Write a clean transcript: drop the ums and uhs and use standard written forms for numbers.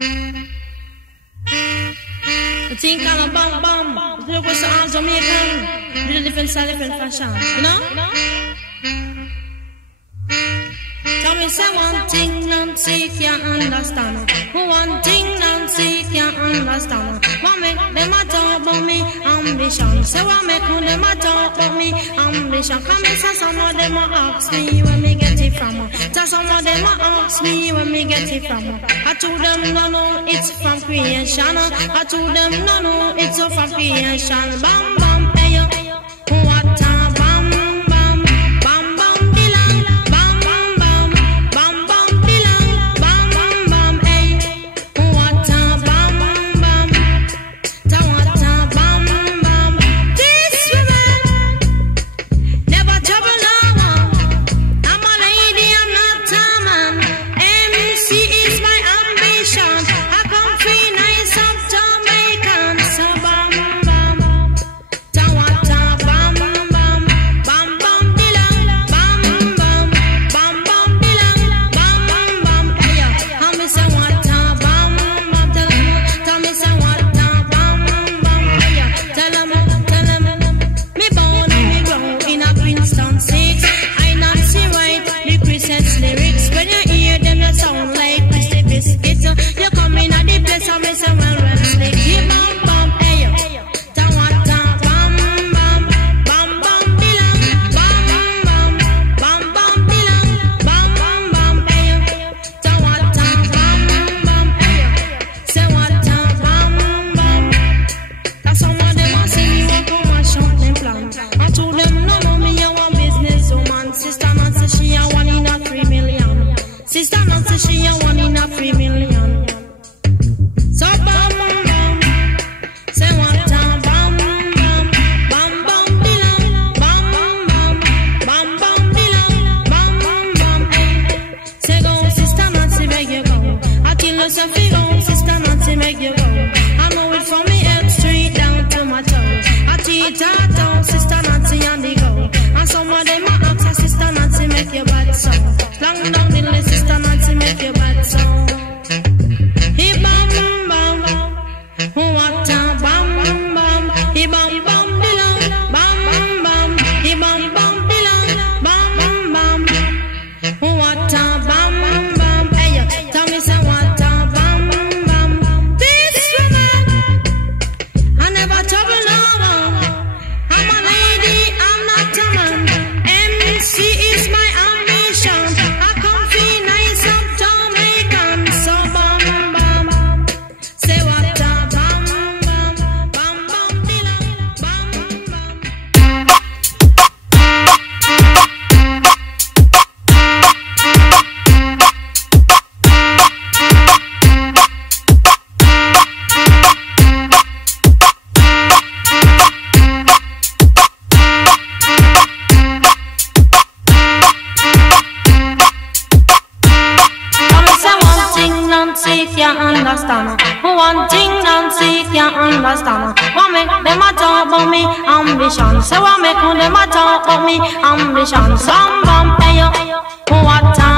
The thing called a bam bam. Look what's all Jamaican. Little different style, different fashion. You know? Tell me say one thing Nancy can't understand. One thing Nancy can't understand. What make them a talk about me ambition? Say what make them a talk about me ambition? Come and say some of them a ask me where me get it from. Say some of them a ask me where me get it from. I told them no, it's from creation. I told them no, it's from creation. Bam bam, hey yo, what a bam bam, bam bam dilang, bam bam bam, bam bam dilang, bam bam bam, hey, what a bam bam, ta what a bam bam. This woman never trouble no one. I'm a lady, I'm not a man. MC is my ambition. I come free nice of Jamaican. So bam bam, ta what a bam bam, bam bam dilang, bam bam, bam bam dilang, bam bam. Hey yo, tell me say what a bam bam. Tell me say what a bam bam. Hey yo, tell 'em. Me born and me grow in a Princeton 6. I Nancy write the Christmas lyrics. When you hear them, you sound like Christy Biscuit. You come in at the place and me say well slick. Hey bam bam, hey yo, tell what a bam bam, bam bam dilang, bam bam, bam bam dilang, bam bam. Hey yo, tell what a bam bam, hey yo, say what a bam bam. That's some of them a see you a come and shop them plan. I told them no, me a one business woman. Sister Nancy she a 1 in a 3 million. Sister Nancy she a 1 in a 3 million. So bam bam, say what a bam bam, bam bam dilang, bam bam, bam bam dilang, bam bam. Hey, say go Sister Nancy make you go. I kill yourself you go, Sister Nancy make you go. I know it from me head straight down to my toes. I teach her down, Sister Nancy on the go. And some of them a ask Sister Nancy make you bad song. Long down the list, Sister Nancy make you bad song. He bam bam, what a bam bam. He bam bam dilang, bam bam. He bam bam dilang, bam bam. What a bam bam. Hey yo, tell me say what a bam bam. This woman, I never trouble no one. I'm a lady, I'm not a man. MC is my ambition. I come feel nice up Jamaican. So bam bam, say what a bam bam, bam bam dilang, bam bam. Nancy can't understand. One thing Nancy can't understand. What make them a talk about me ambition? Say what make them a talk about me ambition? Some bam, hey yo, what a